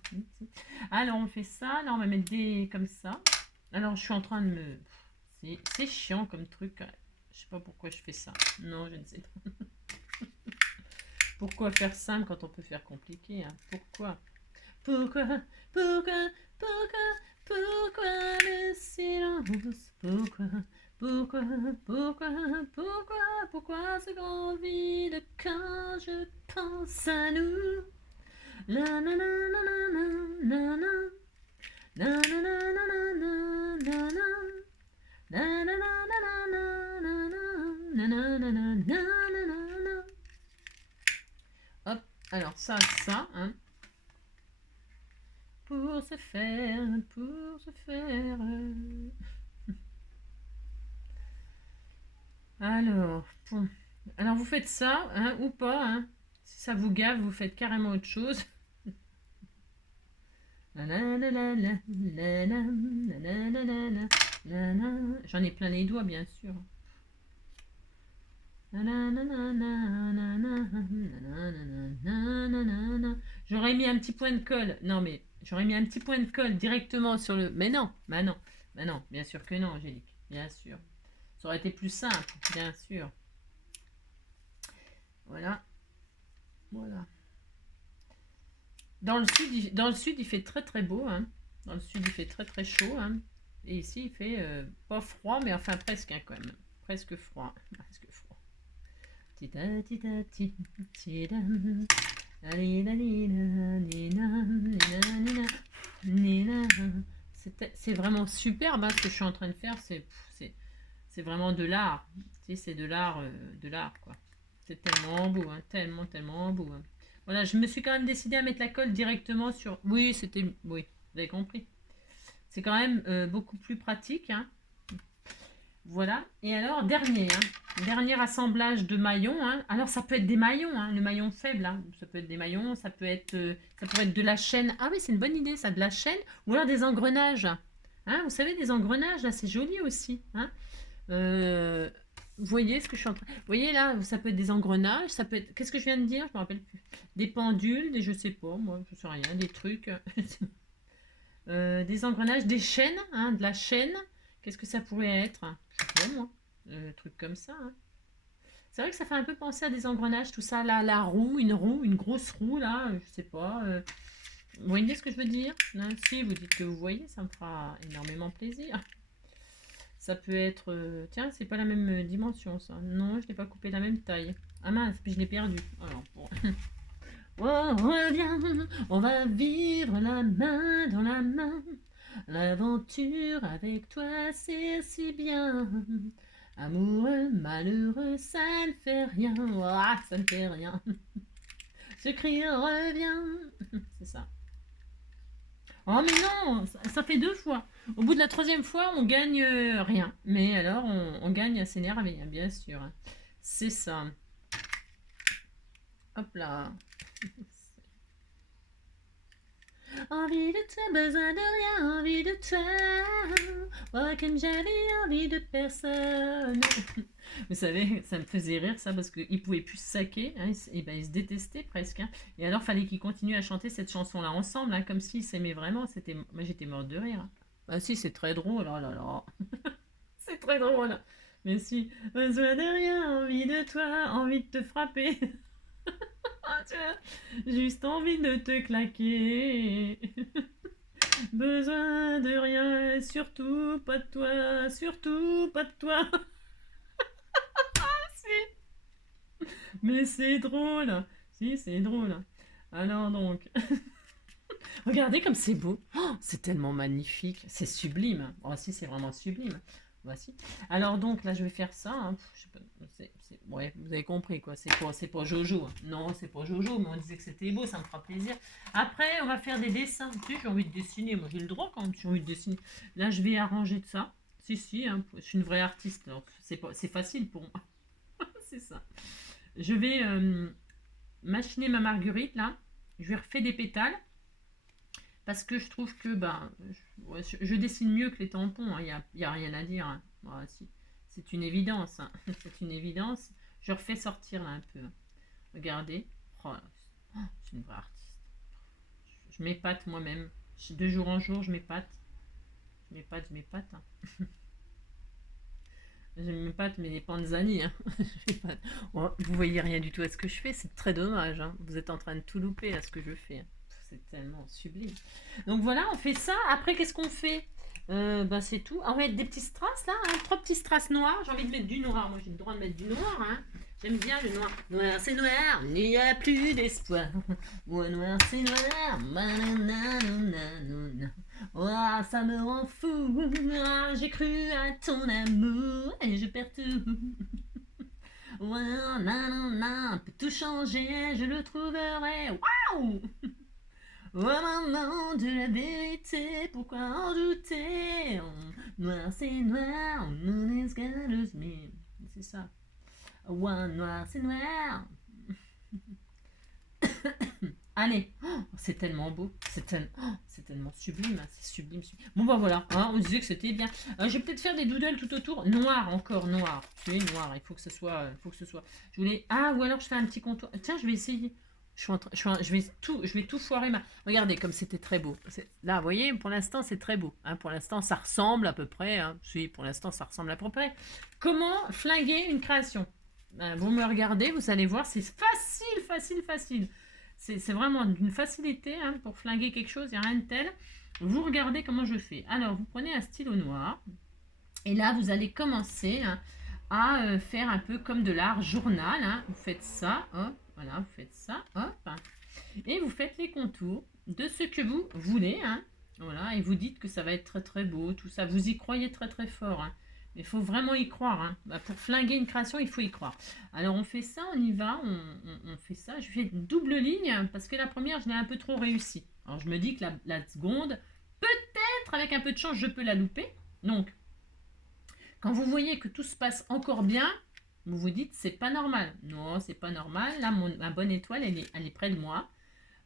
Alors, on fait ça. Là, on va mettre des comme ça. Alors, je suis en train de me... C'est chiant comme truc. Je sais pas pourquoi je fais ça. Non, je ne sais pas. Pourquoi faire simple quand on peut faire compliqué hein? Pourquoi Pourquoi le silence Pourquoi ce grand vide quand je pense à nous la na na na na na na na na na na na na. Hop, alors ça, hein. Pour se faire. Alors, alors vous faites ça, hein, ou pas, hein. Si ça vous gave, vous faites carrément autre chose. J'en ai plein les doigts, bien sûr. J'aurais mis un petit point de colle. Non, mais j'aurais mis un petit point de colle directement sur le... Mais non, bah non, bien sûr que non, Angélique, bien sûr. Ça aurait été plus simple, bien sûr. Voilà. Voilà. Dans le sud, il fait très très beau. Hein. Dans le sud, il fait très très chaud. Hein. Et ici, il fait pas froid, mais enfin presque hein, quand même. Presque froid. Presque froid. C'est vraiment superbe hein, ce que je suis en train de faire. C'est vraiment de l'art. C'est de l'art, quoi. C'est tellement beau, hein, tellement beau. Hein. Voilà, je me suis quand même décidée à mettre la colle directement sur... Oui, c'était... Oui, vous avez compris. C'est quand même beaucoup plus pratique. Hein. Voilà. Et alors, dernier assemblage de maillons. Hein. Alors, ça peut être des maillons, hein, le maillon faible. Hein. Ça peut être des maillons, ça pourrait être de la chaîne. Ah oui, c'est une bonne idée, ça, de la chaîne. Ou alors des engrenages. Hein, vous savez, des engrenages, là, c'est joli aussi. Hein. Vous voyez ce que je suis en train... Vous voyez là, ça peut être des engrenages, ça peut être... Qu'est-ce que je viens de dire? Je me rappelle plus. Des pendules, des je sais pas, moi, je sais rien, des trucs. Des engrenages, des chaînes, hein, de la chaîne. Qu'est-ce que ça pourrait être? Je sais pas moi. Truc comme ça. Hein. C'est vrai que ça fait un peu penser à des engrenages, tout ça. Là, la roue, une grosse roue là, je sais pas. Vous voyez ce que je veux dire? Hein, si vous dites que vous voyez, ça me fera énormément plaisir. Ça peut être... tiens, c'est pas la même dimension, ça. Non, je n'ai pas coupé la même taille. Ah mince, puis je l'ai perdu. Alors, bon. Oh, reviens, on va vivre la main dans la main. L'aventure avec toi, c'est si bien. Amoureux, malheureux, ça ne fait rien. Oh, ça ne fait rien. Ce cri revient. C'est ça. Oh mais non, ça fait 2 fois. Au bout de la 3e fois, on gagne rien. Mais alors, on gagne à s'énerver, hein, bien sûr. Hein. C'est ça. Hop là. Envie de toi, besoin de rien, envie de toi. Oh, comme j'avais envie de personne. Vous savez, ça me faisait rire ça parce qu'il pouvait plus se saquer, hein, et ben, ils se détestaient presque. Hein. Et alors, fallait qu'ils continuent à chanter cette chanson-là ensemble, hein, comme s'ils s'aimaient vraiment. C'était, moi, j'étais morte de rire. Hein. Ah si, c'est très drôle, oh là là. C'est très drôle. Mais si, besoin de rien, envie de toi, envie de te frapper. Ah, tu vois, juste envie de te claquer. Besoin de rien, surtout pas de toi, surtout pas de toi. Si. Mais c'est drôle. Si, c'est drôle. Alors donc, regardez comme c'est beau. Oh, c'est tellement magnifique. C'est sublime. Oh si, c'est vraiment sublime. Voici. Alors donc, là, je vais faire ça. Hein. Je sais pas, ouais, vous avez compris quoi. C'est pour Jojo. Hein. Non, c'est pour Jojo, mais on disait que c'était beau, ça me fera plaisir. Après, on va faire des dessins. Tu sais, j'ai envie de dessiner. Moi, j'ai le droit quand même, j'ai envie de dessiner. Là, je vais arranger de ça. Si, si, hein, je suis une vraie artiste. C'est facile pour moi. C'est ça. Je vais machiner ma marguerite là. Je vais refaire des pétales parce que je trouve que ouais, je dessine mieux que les tampons. Il n'y a rien à dire. Hein. Voilà, si. C'est une évidence. Hein. C'est une évidence. Je refais sortir là un peu. Regardez. Oh, c'est une vraie artiste. Je m'épate moi-même. De jour en jour, je m'épate. Je m'épate, je m'épate. Hein. Je m'épate, mais les panzani. Hein. Oh, vous voyez rien du tout à ce que je fais. C'est très dommage. Hein. Vous êtes en train de tout louper à ce que je fais. Hein. C'est tellement sublime. Donc voilà, on fait ça. Après, qu'est-ce qu'on fait c'est tout. On va mettre des petits strass là, hein, 3 petits strass noirs. J'ai envie de mettre du noir. Moi, j'ai le droit de mettre du noir. Hein. J'aime bien le noir. Noir, c'est noir, il n'y a plus d'espoir. Ouais, noir, c'est noir. Oh, ça me rend fou. Ah, j'ai cru à ton amour et je perds tout. Ouais, nanana, peut tout changer, je le trouverai. Waouh! Au moment de la vérité, pourquoi en douter? Noir c'est noir, on is gonna lose me. C'est ça. Ouais, noir c'est noir. Allez, oh, c'est tellement beau, c'est tellement sublime, hein, c'est sublime, sublime. Bon bah voilà, hein, on disait que c'était bien. Je vais peut-être faire des doodles tout autour, noir encore, noir. Tu es noir, il faut que ce soit, Je voulais, ou alors je fais un petit contour. Tiens, je vais essayer. Je vais tout foirer. Regardez comme c'était très beau. Là, vous voyez, pour l'instant, c'est très beau. Hein, pour l'instant, ça ressemble à peu près. Hein. Oui, pour l'instant, ça ressemble à peu près. Comment flinguer une création? Vous me regardez, vous allez voir, c'est facile, facile, facile. C'est vraiment d'une facilité hein, pour flinguer quelque chose, il n'y a rien de tel. Vous regardez comment je fais. Alors, vous prenez un stylo noir. Et là, vous allez commencer hein, à faire un peu comme de l'art journal. Hein. Vous faites ça, hop, voilà, vous faites ça, hop. Et vous faites les contours de ce que vous voulez. Hein. Voilà, et vous dites que ça va être très très beau, tout ça. Vous y croyez très très fort. Hein. Il faut vraiment y croire. Hein. Pour flinguer une création, il faut y croire. Alors on fait ça, on y va, on fait ça. Je fais une double ligne parce que la première, je l'ai un peu trop réussi. Alors je me dis que la seconde, peut-être avec un peu de chance, je peux la louper. Donc, quand vous voyez que tout se passe encore bien, vous vous dites c'est pas normal. Non, c'est pas normal. Là, ma bonne étoile, elle est près de moi.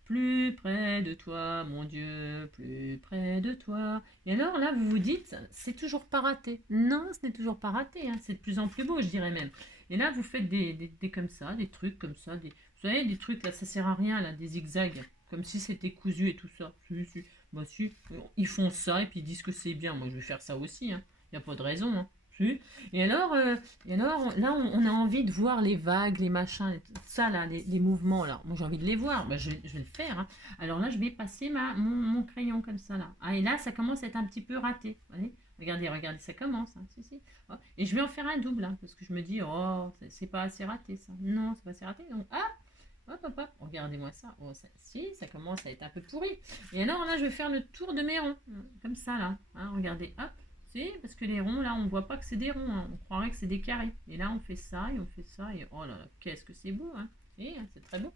Plus près de toi, mon Dieu, plus près de toi. Et alors là, vous vous dites, c'est toujours pas raté. Non, ce n'est toujours pas raté. Hein. C'est de plus en plus beau, je dirais même. Et là, vous faites des comme ça, des trucs comme ça. Vous savez, des trucs là, ça sert à rien, là, des zigzags. Comme si c'était cousu et tout ça. Si. Bah, si. Ils font ça et puis ils disent que c'est bien. Moi, je vais faire ça aussi. Hein. Il n'y a pas de raison. Hein. Si. Et alors, là, on a envie de voir les vagues, les machins, ça là, les mouvements là. Moi, j'ai envie de les voir. Je vais le faire. Hein. Alors là, je vais passer mon crayon comme ça là. Et là, ça commence à être un petit peu raté. Allez, regardez, ça commence. Hein. Si. Oh. Et je vais en faire un double hein, parce que je me dis, oh, c'est pas assez raté ça. Non, c'est pas assez raté. Donc, hop. Regardez-moi ça. Oh, ça commence à être un peu pourri. Et alors là, je vais faire le tour de mes ronds. Comme ça là. Hein, regardez, hop. Parce que les ronds, là, on voit pas que c'est des ronds, hein. On croirait que c'est des carrés. Et là, on fait ça, et oh là là, qu'est-ce que c'est beau, hein. C'est très beau.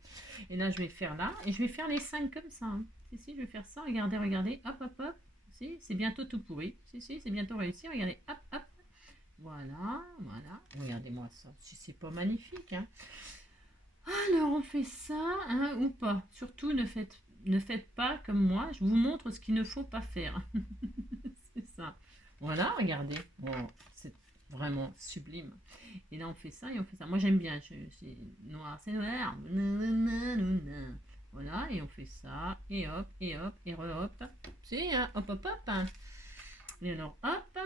Et là, je vais faire là, et je vais faire les 5 comme ça. Hein. Si, je vais faire ça, regardez, hop. Si, c'est bientôt tout pourri. Si, c'est bientôt réussi, regardez, hop. Voilà. Regardez-moi ça, si c'est pas magnifique, hein. Alors, on fait ça, hein, ou pas. Surtout, ne faites ne faites pas comme moi, je vous montre ce qu'il ne faut pas faire. C'est ça. Voilà, regardez. Oh, c'est vraiment sublime. Et là, on fait ça et on fait ça. Moi, j'aime bien. C'est noir, c'est noir. Voilà, et on fait ça. Et hop, et re-hop. C'est hop, hop, hop. Et alors, hop.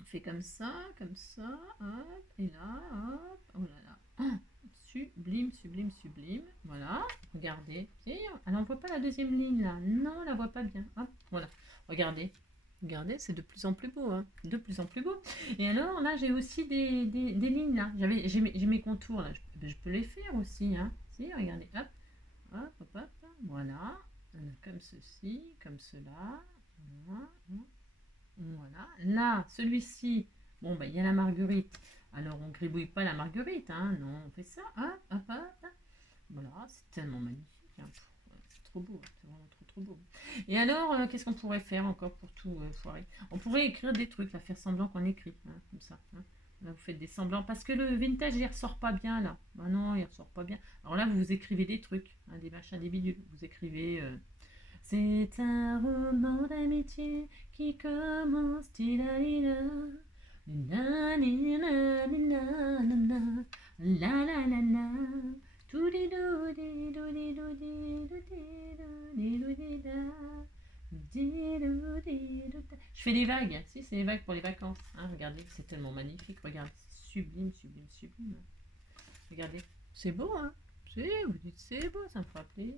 On fait comme ça, hop. Et là, hop. Oh là là. Ah, sublime, sublime, sublime. Voilà, regardez. Alors, on voit pas la deuxième ligne là. Non, on la voit pas bien. Hop, voilà. Regardez. Regardez, c'est de plus en plus beau, hein. De plus en plus beau. Et alors là, j'ai aussi des lignes là. J'ai mes contours là. Je peux les faire aussi, hein. Si, regardez, hop, hop, hop, hop. Voilà. Comme ceci, comme cela. Voilà. Voilà. Là, celui-ci, bon, bah, il y a la marguerite. Alors, on gribouille pas la marguerite, hein. Non, on fait ça. Hop, hop, hop. Voilà, c'est tellement magnifique, hein. C'est trop beau, c'est vraiment trop, trop beau. Et alors, qu'est-ce qu'on pourrait faire encore pour tout foirer? On pourrait écrire des trucs, là, faire semblant qu'on écrit, hein, comme ça. Hein. Là, vous faites des semblants, parce que le vintage, il ressort pas bien, là. Ah non, il ressort pas bien. Alors là, vous écrivez des trucs, hein, des machins, des bidules. Vous écrivez... c'est un roman d'amitié qui commence, tilalila, la la la la la la la la. Je fais des vagues, si c'est les vagues pour les vacances. Hein, regardez, c'est tellement magnifique. Regardez, c'est sublime, sublime, sublime. Regardez, c'est beau, hein. Vous dites c'est beau, ça me fera plaisir.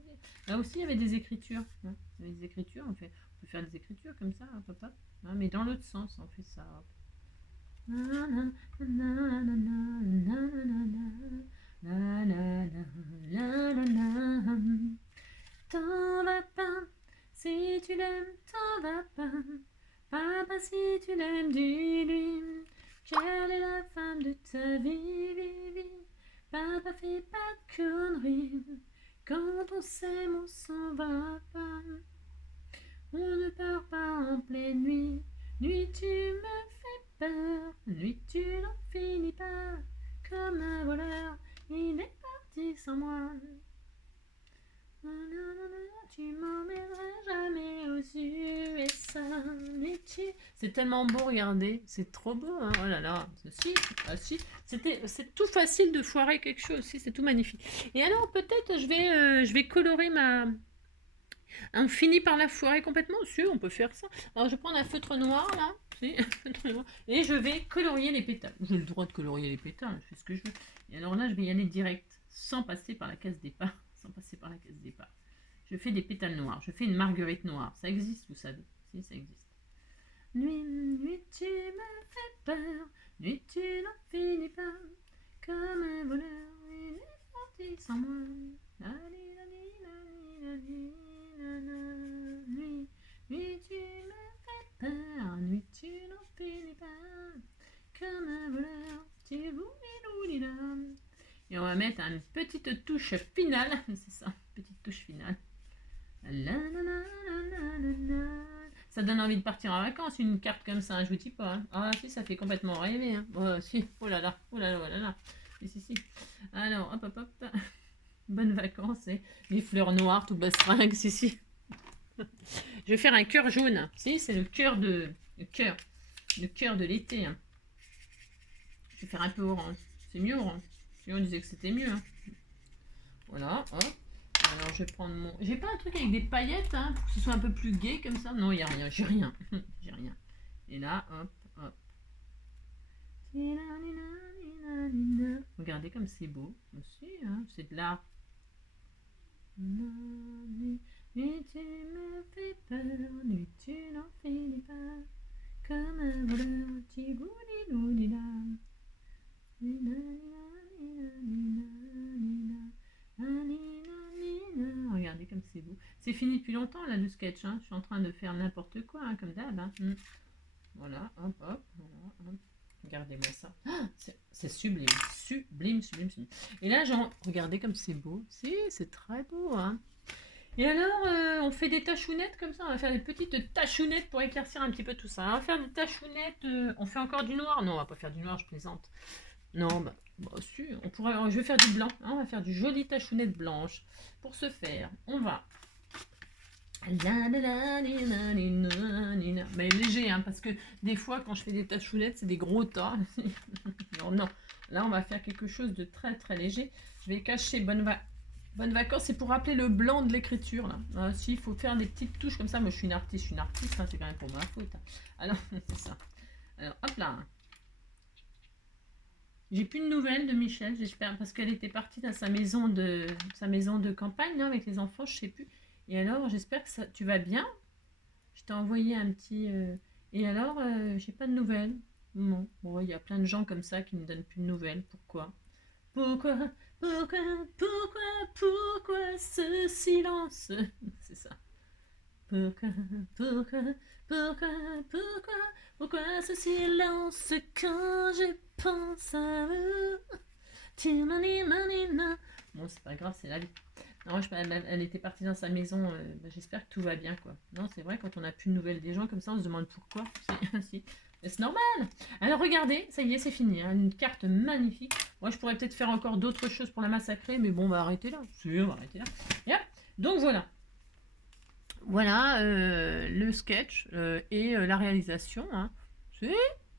Là aussi, il y avait des écritures. Hein. Il y avait des écritures, on peut faire des écritures comme ça, hop, hop, hop. Hein, mais dans l'autre sens, on fait ça. Hop. T'en vas pas, si tu l'aimes, t'en vas pas. Papa, si tu l'aimes, dis-lui qu'elle est la femme de ta vie, vie, vie. Papa, fais pas de conneries. Quand on s'aime, on s'en va pas. On ne part pas en pleine nuit. Nuit, tu me fais peur. Nuit, tu n'en finis pas. Comme un voleur, il est parti sans moi. Tu m'emmèneras jamais aux USA. C'est tellement beau, regardez. C'est trop beau, hein. Oh là là. Si. C'est tout facile de foirer quelque chose. Si, c'est tout magnifique. Et alors, peut-être, je vais colorer ma... On finit par la foirer complètement. Si, on peut faire ça. Alors, je vais prendre un feutre noir, là. Si, un feutre noir. Et je vais colorier les pétales. J'ai le droit de colorier les pétales. Je fais ce que je veux. Et alors là, je vais y aller direct, sans passer par la case départ. Je fais des pétales noirs. Je fais une marguerite noire. Ça existe, vous savez. Si, ça existe. Nuit, nuit, tu me fais peur. Nuit, tu n'en finis pas. Comme un voleur, il est parti sans moi. Nuit, nuit, tu me fais peur. Nuit, tu n'en finis pas. Comme un voleur. Et on va mettre une petite touche finale. C'est ça, petite touche finale. Ça donne envie de partir en vacances, une carte comme ça, hein, je vous dis pas. Hein. Ah si, ça fait complètement rêver. Hein. Oh, si. Oh là là, oh là là, oh là là. Si. Alors, hop, hop, hop. Bonnes vacances. Et les fleurs noires, tout bastringue, si. Je vais faire un cœur jaune. Si, c'est le cœur de l'été. Hein. Je vais faire un peu orange. C'est mieux orange. Si on disait que c'était mieux. Hein. Voilà, hop. Alors je vais prendre mon... J'ai pas un truc avec des paillettes, hein, pour que ce soit un peu plus gai comme ça. Non, il n'y a rien, j'ai rien. J'ai rien. Et là, hop, hop. Regardez comme c'est beau. Aussi, hein, c'est de l'art. Nuit, tu me fais peur, nuit, tu n'en finis pas. Comme un voleur, tigouli-louli-la. Regardez comme c'est beau. C'est fini depuis longtemps là le sketch. Hein. Je suis en train de faire n'importe quoi hein, comme d'hab. Hein. Voilà, hop, hop, voilà, hop. Regardez-moi ça. Ah, c'est sublime, sublime. Et là, regardez comme c'est beau. Si, c'est très beau. Hein. Et alors, on fait des tachounettes comme ça. On va faire des petites tachounettes pour éclaircir un petit peu tout ça. On va faire des tachounettes. On fait encore du noir. Non, on va pas faire du noir, je plaisante. Non, bah si, on pourrait, je vais faire du blanc, hein, on va faire du joli tachounette blanche. Pour ce faire, on va... Mais léger, hein, parce que des fois, quand je fais des tachounettes, c'est des gros tas. Non, non, là, on va faire quelque chose de très, très léger. Je vais cacher bonnes vacances, c'est pour rappeler le blanc de l'écriture, là. Si, il faut faire des petites touches comme ça. Moi, je suis une artiste, hein, c'est quand même pour ma faute. Alors, c'est ça. Alors, hop là. J'ai plus de nouvelles de Michel, j'espère, parce qu'elle était partie dans sa maison de campagne, là, avec les enfants, je sais plus. Et alors, j'espère que tu vas bien. Je t'ai envoyé un petit... Et alors, j'ai pas de nouvelles. Non. Bon, il y a plein de gens comme ça qui ne donnent plus de nouvelles. Pourquoi? Pourquoi? Pourquoi? Pourquoi? Pourquoi ce silence? C'est ça. Pourquoi? Pourquoi? Pourquoi? Pourquoi? Pourquoi ce silence quand je pense à vous? Bon, c'est pas grave, c'est la vie. Non, elle était partie dans sa maison. J'espère que tout va bien, quoi. Non, c'est vrai, quand on n'a plus de nouvelles des gens comme ça, on se demande pourquoi. C'est normal. Alors, regardez, ça y est, c'est fini. Hein, une carte magnifique. Moi, je pourrais peut-être faire encore d'autres choses pour la massacrer, mais bon, on va arrêter là. Si, on va arrêter là. Yeah. Donc, voilà. Voilà le sketch et la réalisation. Hein. Si,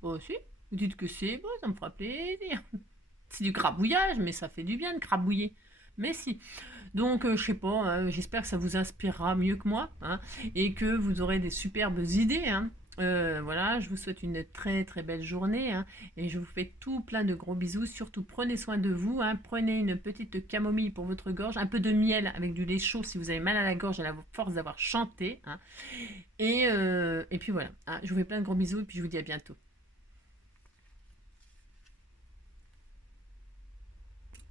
bon, si. Vous dites que c'est bon, ça me fera plaisir. C'est du crabouillage, mais ça fait du bien de crabouiller. Mais si. Donc, je sais pas, j'espère que ça vous inspirera mieux que moi, hein, et que vous aurez des superbes idées, hein. Voilà, je vous souhaite une très très belle journée, hein, et je vous fais tout plein de gros bisous. Surtout, prenez soin de vous, hein, prenez une petite camomille pour votre gorge, un peu de miel avec du lait chaud si vous avez mal à la gorge à la force d'avoir chanté, hein, et puis voilà, hein, je vous fais plein de gros bisous et puis je vous dis à bientôt.